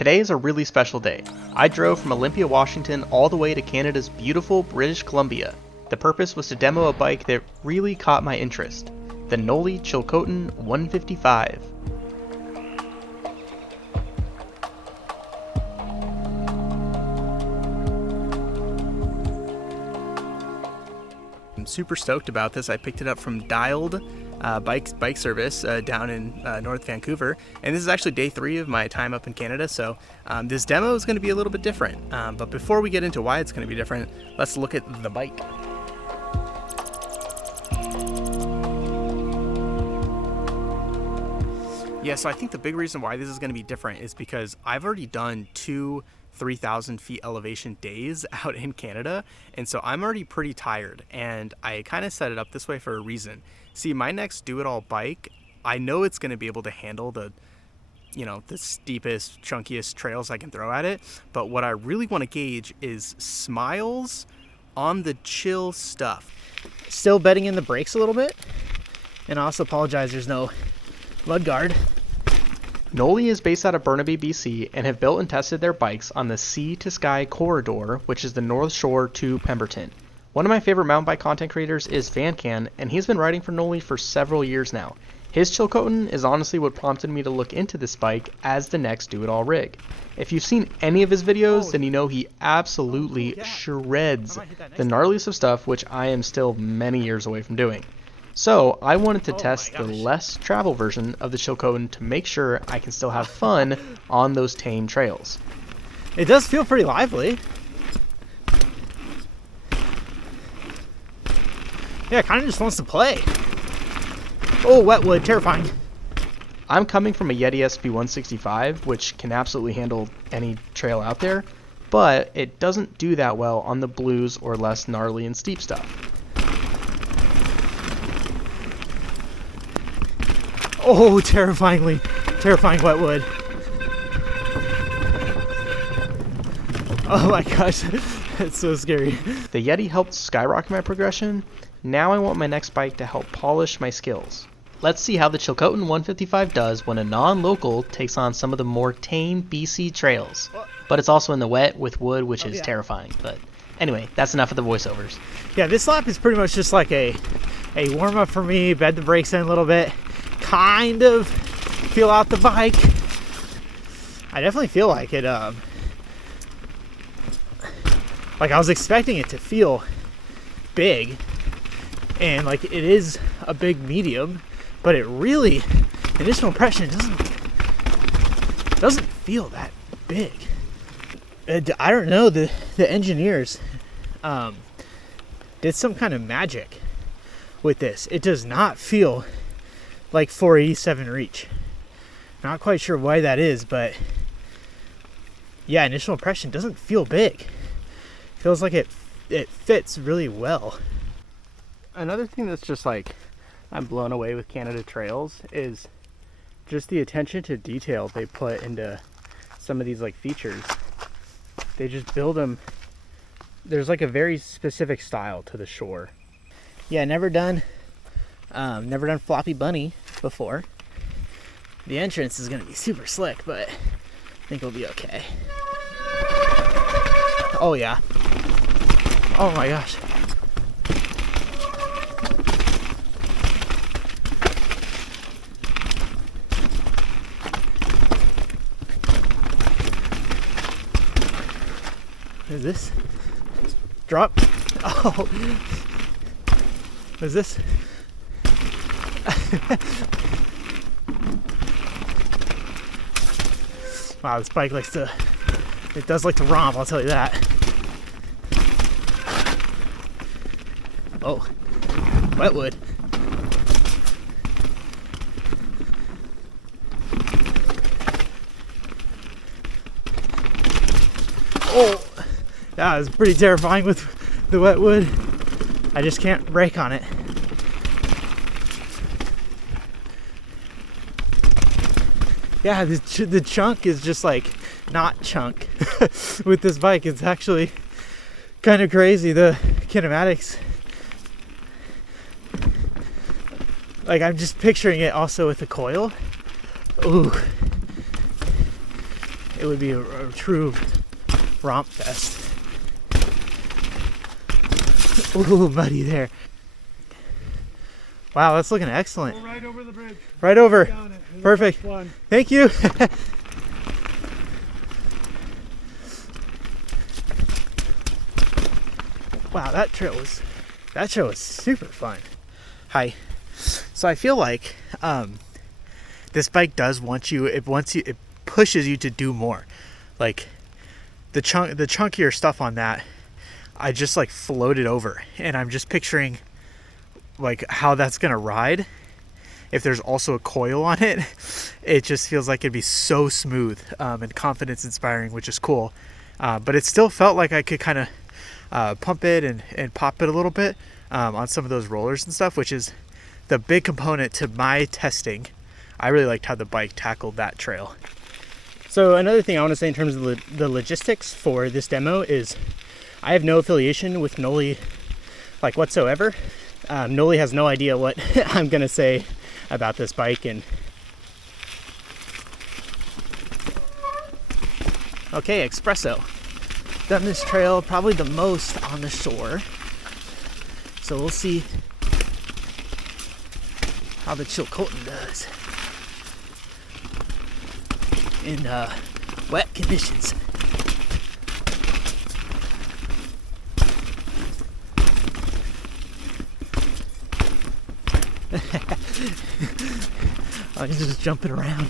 Today is a really special day. I drove from Olympia, Washington all the way to Canada's beautiful British Columbia. The purpose was to demo a bike that really caught my interest, the Knolly Chilcotin 155. I'm super stoked about this. I picked it up from Dialed bike service down in North Vancouver, and this is actually day 3 of my time up in Canada, so this demo is going to be a little bit different. But before we get into why it's going to be different, let's look at the bike. Yeah, so I think the big reason why this is going to be different is because I've already done 2 3,000 feet elevation days out in Canada, and so I'm already pretty tired, and I kind of set it up this way for a reason. See, my next do-it-all bike, I know it's going to be able to handle the steepest, chunkiest trails I can throw at it, but what I really want to gauge is smiles on the chill stuff. Still bedding in the brakes a little bit, and I also apologize there's no mud guard. Knolly is based out of Burnaby, BC, and have built and tested their bikes on the Sea to Sky Corridor, which is the North Shore to Pemberton. One of my favorite mountain bike content creators is Vancan, and he's been riding for Knolly for several years now. His Chilcotin is honestly what prompted me to look into this bike as the next do-it-all rig. If you've seen any of his videos, then you know he absolutely shreds the gnarliest of stuff, which I am still many years away from doing. So I wanted to test the less travel version of the Chilcotin to make sure I can still have fun on those tame trails. It does feel pretty lively. Yeah, it kind of just wants to play. Oh, wetwood, terrifying. I'm coming from a Yeti SB165, which can absolutely handle any trail out there, but it doesn't do that well on the blues or less gnarly and steep stuff. Oh, terrifying wetwood. Oh my gosh, that's so scary. The Yeti helped skyrocket my progression. Now I want my next bike to help polish my skills. Let's see how the Chilcotin 155 does when a non-local takes on some of the more tame BC trails. But it's also in the wet with wood, which is terrifying. But anyway, that's enough of the voiceovers. Yeah, this lap is pretty much just like a warm-up for me, bed the brakes in a little bit, kind of feel out the bike. I definitely feel like it, like I was expecting it to feel big, and like it is a big medium, but it really, initial impression, doesn't feel that big. I don't know, the engineers did some kind of magic with this. It does not feel like 487 reach. Not quite sure why that is, but yeah, initial impression doesn't feel big. Feels like it fits really well. Another thing that's just like I'm blown away with Canada trails is just the attention to detail they put into some of these like features. They just build them. There's like a very specific style to the shore. Yeah, never done floppy bunny before. The entrance is gonna be super slick, but I think it'll be okay. Oh yeah. Oh my gosh. Is this? Drop. Oh. Is this? Wow, this bike does like to romp, I'll tell you that. Oh, wetwood. Oh, that was pretty terrifying with the wetwood. I just can't brake on it. Yeah, the chunk is just like not chunk with this bike. It's actually kind of crazy, the kinematics. Like, I'm just picturing it also with the coil. Ooh. it would be a true romp fest. Ooh, buddy, there. Wow, that's looking excellent. Go right over the bridge. Right over. Down it. Perfect. One. Thank you. Wow, that trail was super fun. Hi. So I feel like this bike does it pushes you to do more. Like the chunkier stuff on that, I just like floated over, and I'm just picturing like how that's gonna ride. If there's also a coil on it, it just feels like it'd be so smooth and confidence inspiring, which is cool. But it still felt like I could kind of pump it and pop it a little bit on some of those rollers and stuff, which is the big component to my testing. I really liked how the bike tackled that trail. So another thing I want to say in terms of the logistics for this demo is I have no affiliation with Knolly like whatsoever. Knolly has no idea what I'm gonna say about this bike. And okay, espresso. Done this trail probably the most on the shore, so we'll see how the Chilcotin does in wet conditions. Oh, he's just jumping around.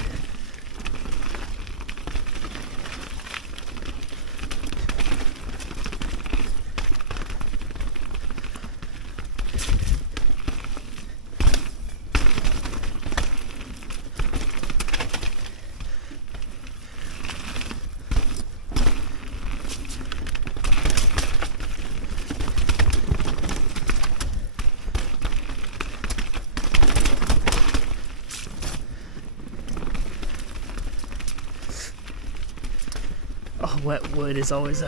Oh, wet wood is always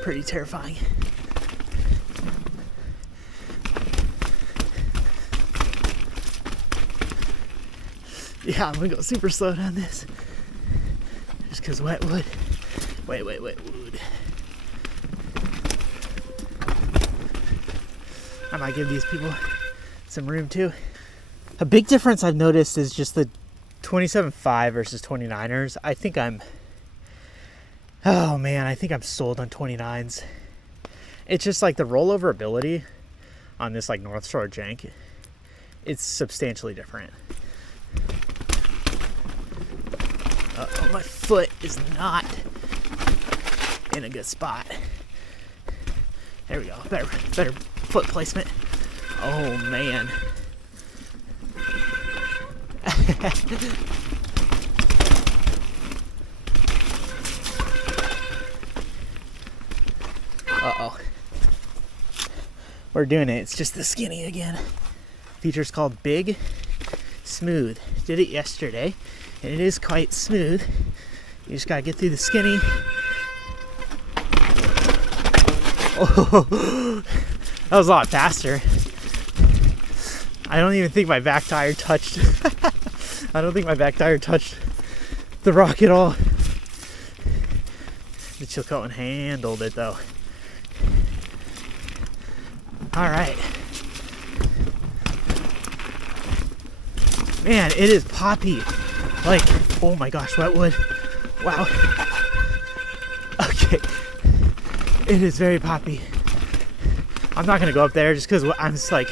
pretty terrifying. Yeah, I'm gonna go super slow down this. Just because wet wood. Wet wood. I might give these people some room too. A big difference I've noticed is just the 27.5 versus 29ers. I think I'm sold on 29s. It's just like the rollover ability on this like North Shore Jank, it's substantially different. Oh, my foot is not in a good spot. There we go. Better foot placement. Oh man. Uh-oh. We're doing it. It's just the skinny again. Feature's called Big Smooth. Did it yesterday, and it is quite smooth. You just gotta get through the skinny. Oh, that was a lot faster. I don't even think my back tire touched. I don't think my back tire touched the rock at all. The Chilcotin handled it though. All right. Man, it is poppy. Like, oh my gosh, wetwood. Wow. Okay. It is very poppy. I'm not gonna go up there just because I'm just like,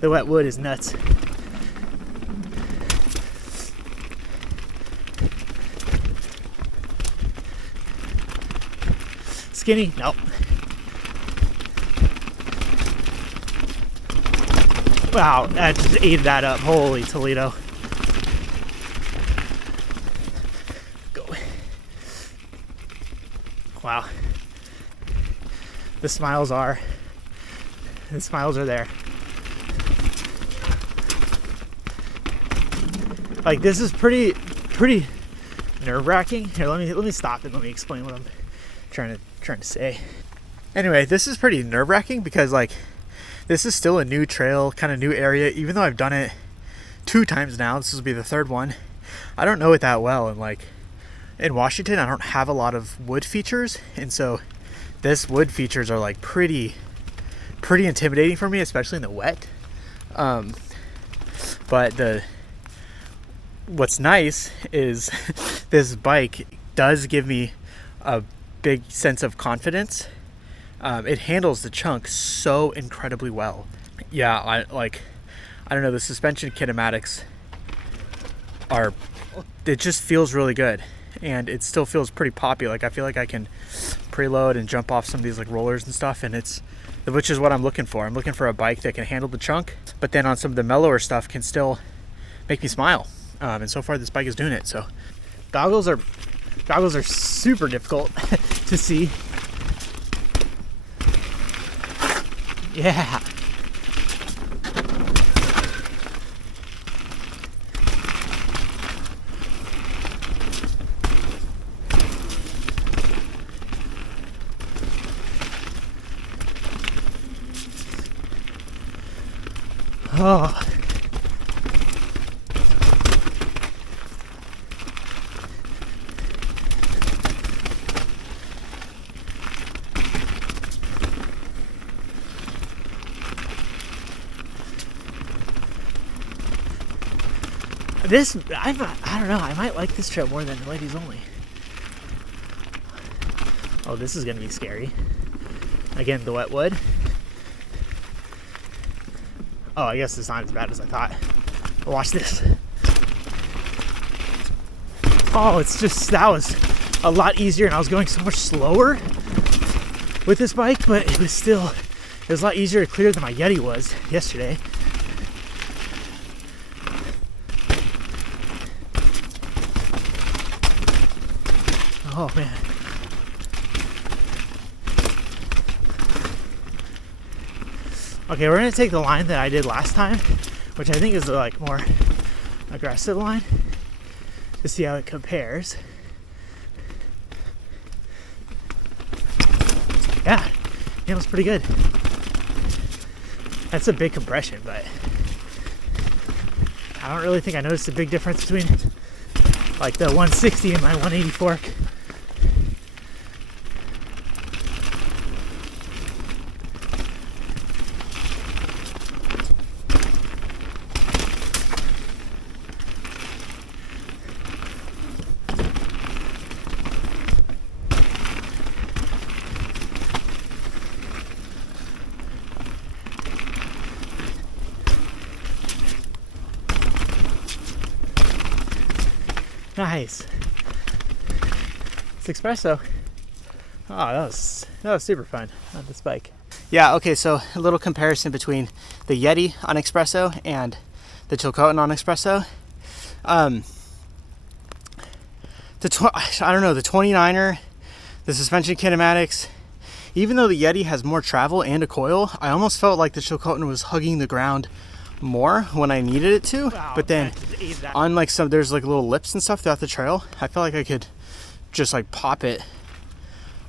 the wet wood is nuts. Skinny? Nope. Wow, that just ate that up. Holy Toledo. Go. Wow. The smiles are there. Like, this is pretty nerve-wracking. Here, let me stop and let me explain what I'm trying to say. Anyway, this is pretty nerve-wracking because like this is still a new trail, kind of new area, even though I've done it 2 times now. This will be the 3rd one. I don't know it that well, and like in Washington, I don't have a lot of wood features, and so this wood features are like pretty intimidating for me, especially in the wet. But what's nice is this bike does give me a big sense of confidence. It handles the chunk so incredibly well. Yeah, I don't know, the suspension kinematics it just feels really good, and it still feels pretty poppy. Like I feel like I can preload and jump off some of these like rollers and stuff, and which is what I'm looking for. I'm looking for a bike that can handle the chunk, but then on some of the mellower stuff can still make me smile. And so far this bike is doing it. So goggles are super difficult to see. Yeah. Oh. I don't know, I might like this trail more than ladies only. Oh, this is gonna be scary. Again, the wet wood. Oh, I guess it's not as bad as I thought. But watch this. Oh, that was a lot easier, and I was going so much slower with this bike, but it was a lot easier to clear than my Yeti was yesterday. Oh man. Okay, we're gonna take the line that I did last time, which I think is the like more aggressive line, to see how it compares. Yeah, it was pretty good. That's a big compression, but I don't really think I noticed a big difference between like the 160 and my 180 fork. Nice. It's espresso. Oh, that was super fun on this bike. Yeah, okay, so a little comparison between the Yeti on espresso and the Chilcotin on espresso. I don't know, the 29er, the suspension kinematics, even though the Yeti has more travel and a coil, I almost felt like the Chilcotin was hugging the ground more when I needed it to. Wow, but then on like there's like little lips and stuff throughout the trail, I felt like I could just like pop it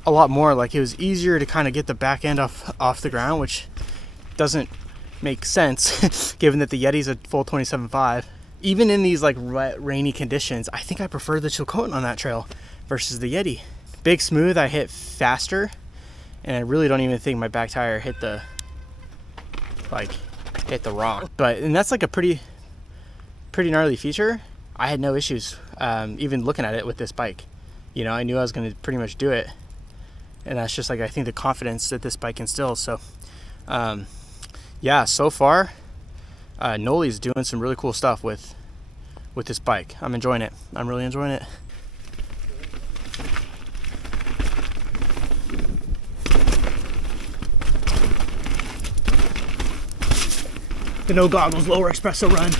a lot more. Like it was easier to kind of get the back end off the ground, which doesn't make sense given that the Yeti's a full 27.5. Even in these like rainy conditions, I think I prefer the Chilcotin on that trail versus the Yeti. Big smooth, I hit faster, and I really don't even think my back tire hit the rock. And that's like a pretty gnarly feature. I had no issues even looking at it with this bike. You know, I knew I was going to pretty much do it, and that's just like I think the confidence that this bike instills. So yeah, so far Knolly's doing some really cool stuff with this bike. I'm enjoying it. I'm really enjoying it. The no goggles lower espresso run.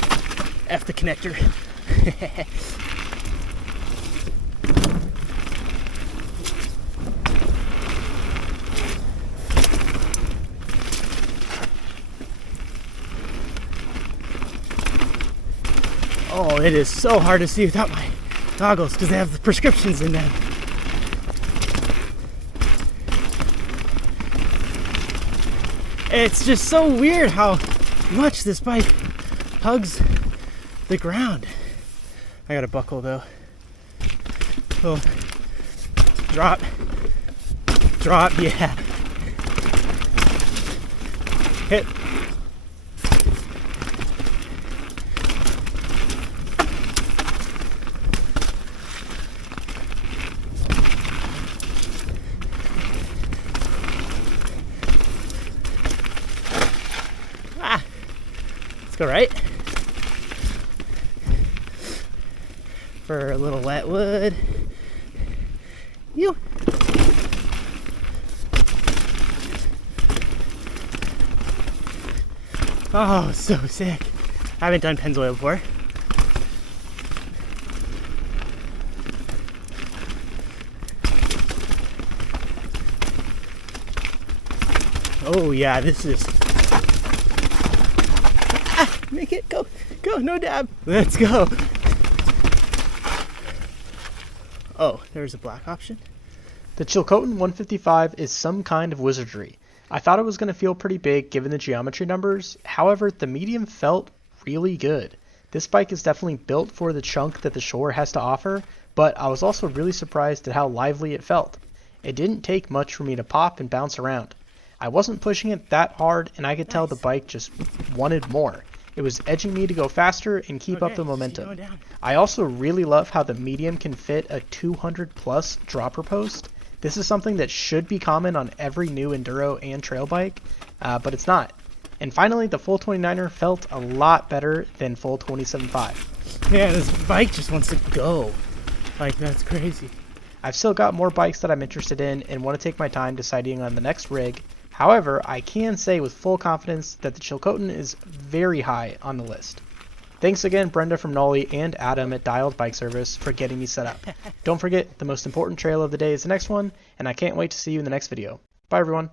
F the connector. Oh, it is so hard to see without my goggles because they have the prescriptions in them. It's just so weird how much this bike hugs the ground. I gotta buckle though. little drop, drop, yeah. Hit. Let's go right. For a little wet wood. You. Oh, so sick. I haven't done Pennzoil before. Oh yeah, this is... Ah, make it, go, go, no dab. Let's go. Oh, there's a black option. The Chilcotin 155 is some kind of wizardry. I thought it was going to feel pretty big given the geometry numbers, however the medium felt really good. This bike is definitely built for the chunk that the Shore has to offer, but I was also really surprised at how lively it felt. It didn't take much for me to pop and bounce around. I wasn't pushing it that hard and I could tell the bike just wanted more. It was edging me to go faster and keep up the momentum. I also really love how the medium can fit a 200 plus dropper post. This is something that should be common on every new enduro and trail bike, but it's not. And finally, the full 29er felt a lot better than full 27.5. Yeah, this bike just wants to go. Like, that's crazy. I've still got more bikes that I'm interested in and want to take my time deciding on the next rig. However, I can say with full confidence that the Chilcotin is very high on the list. Thanks again, Brenda from Knolly and Adam at Dialed Bike Service for getting me set up. Don't forget, the most important trail of the day is the next one, and I can't wait to see you in the next video. Bye everyone.